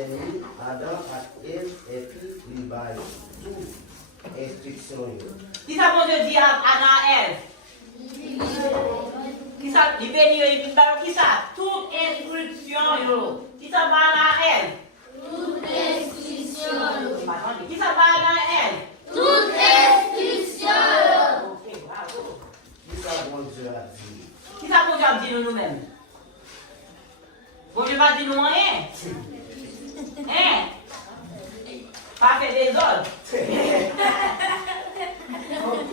dernier, Adam a Ève et puis il va tout instruction. Qui ça bon Dieu dit à Adam et Ève? Qui ça? Il bénit, qui ça? Toute instruction, yo. Qui ça va à Ève? Toute instruction. Qui ça va à Ève? Toute instruction. Ok, bravo. Qui ça bon Dieu a dit? Qui ça bon Dieu a dit nous-mêmes? Bon Dieu va dire nous rien. Hein? Pas fait des ordres. Ok.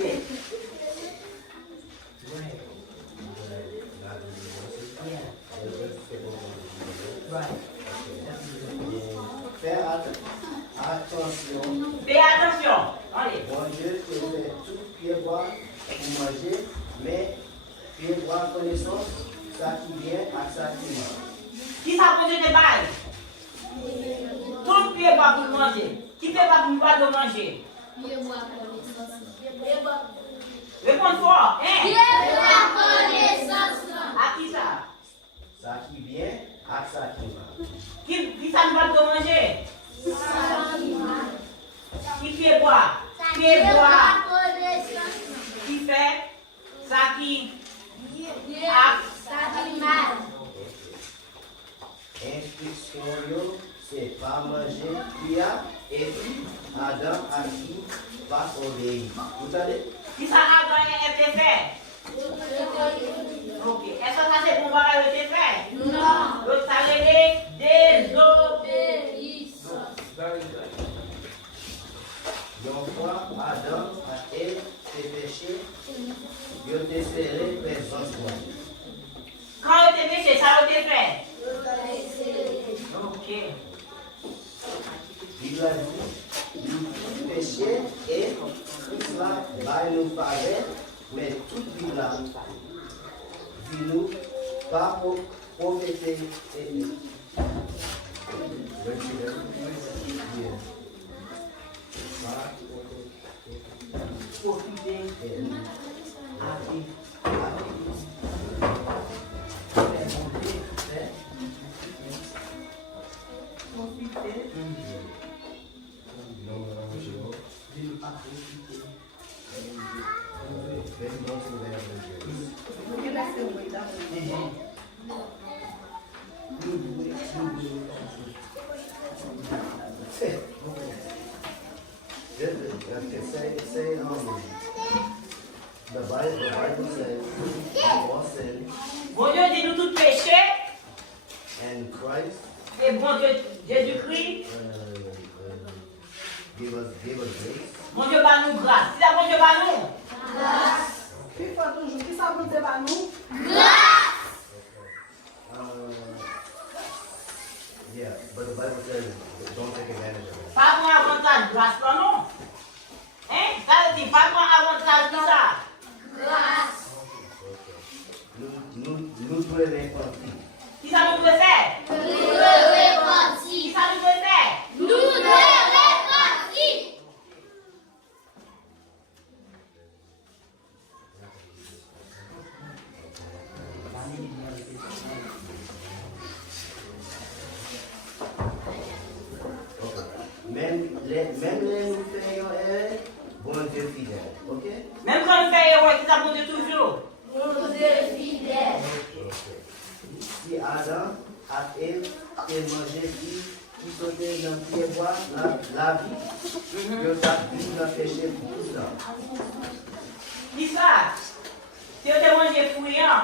Fais attention. Fais attention. Allez. Bon Dieu te fait tout prévoir pour manger, mais prévoir connaissance, ça qui vient à ça qui mange. Qui ça bon Dieu te baille? Tout pied va pour manger. Qui peut pas pour pas de manger? Réponds fort. Hein? À qui ça? Ça qui vient à ça qui mange. Qui ça ne va de manger? Qui fait boire? Fait boire. Qui fait? Ça qui? Instruction, c'est pas manger, puis et puis Adam a dit pas obéir. Vous savez? Qui ça a gagné été fait? Ok. Est-ce que ça c'est pour voir été fait? Non. Donc ça relève désobéissance. Donc, quand Adam a Ève fait péché, il a espéré présence. Quand il était péché, ça a été fait. Ok. Il a dit, il péché et tout cela va nous paraître, mais tout cela dit nous pas pour profiter et nous. Profiter. The Bible says, we all sin, Bon Dieu dit nous tout péché. and Christ Et bon Dieu, Jésus-Christ, give us grace. bon Dieu va nous grâce. Si la bon Dieu va nous. Puis faut toujours, qui ça vous va nous? Yeah, but the Bible says, don't take advantage of it. Pas pour avantage grâce, non? Hein? Ça veut dire pas pour avantage de ça. Nous devons répartir. Qui ça nous peut faire? Qui ça nous peut faire? Même les nous faisons erreur, bon Dieu fidèle. Ok? Même quand on fait erreur, qui ça bon Dieu toujours? Si Adam a Ève et mangé qui sautait dans le pied bois, la vie, que ta vie n'a péché pour tout ça. Qui ça? Si on te mange fouillant,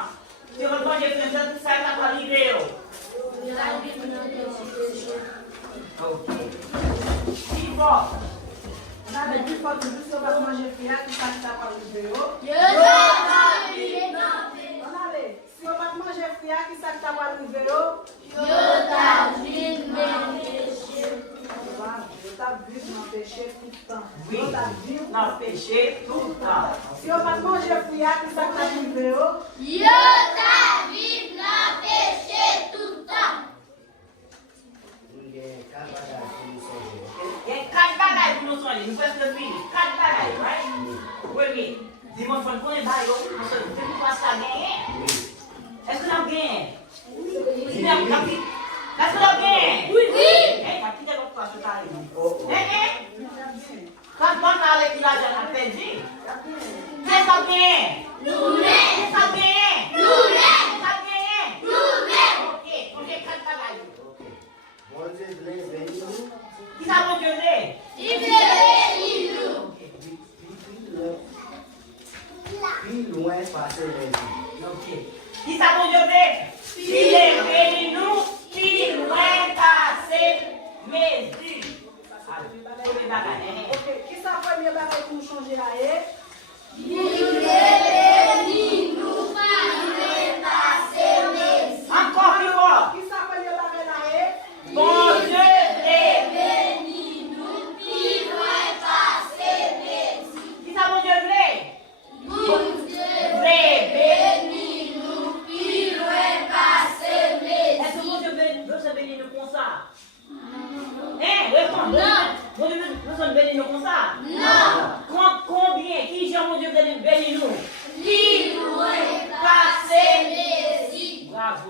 si on te mange fouillant, ça va pas arriver. Ok. Qui va? On avait dit faut toujours si on va manger fiat, qui ça t'a pas levé. On avait, si on va manger fiat, qui ça t'a pas levé. Je t'a vu dans péché tout le temps. Oui, Je t'a vu dans le péché tout le temps. si on va manger fiat, qui ça t'a levé. Il y a 4 bagages pour nous sauver. Ok? Il y a 4 bagages pour nous soigner. Nous faisons fini. 4 bagages, right? Oui, oui. Dis-moi, il faut qu'on ait bail. Parce que c'est pour ça gagner. Est-ce que nous avons gagné? Est-ce que nous avons gagné? Oui. Eh,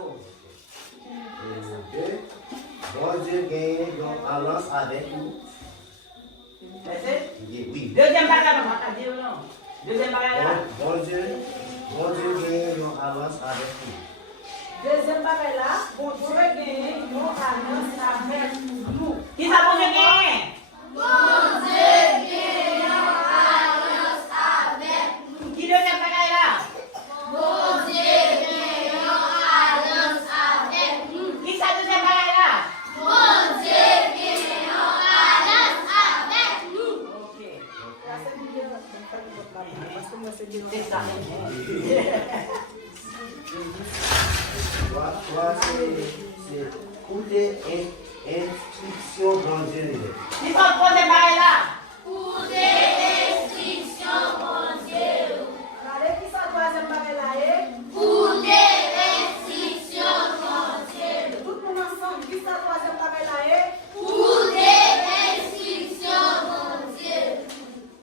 go. Deux. Bon Dieu gagne une alliance avec nous. That's it? Oui. Deuxième bagage, on va dire non. Deuxième bagage là. Bon Dieu gagne une alliance avec nous. Deuxième bagage là, bon Dieu gagne une alliance avec nous. Qui ça bon Dieu gagne? Bon Dieu gagne une alliance avec nous. Qui deuxième bagage là? Bon Dieu gagne une alliance avec nous. Qui ça deuxième bagage là? Bon Dieu gagne une alliance avec nous. Ok. La seule vidéo, parce que moi c'est bien. C'est ça. Toi, c'est écouter instruction bon Dieu. Qui ça troisième bagage là? Pour des restrictions, bon Dieu. Allez, qui ça troisième bagage là? Pour des restrictions, bon Dieu. Tout le monde ensemble, qui ça troisième bagage là? Pour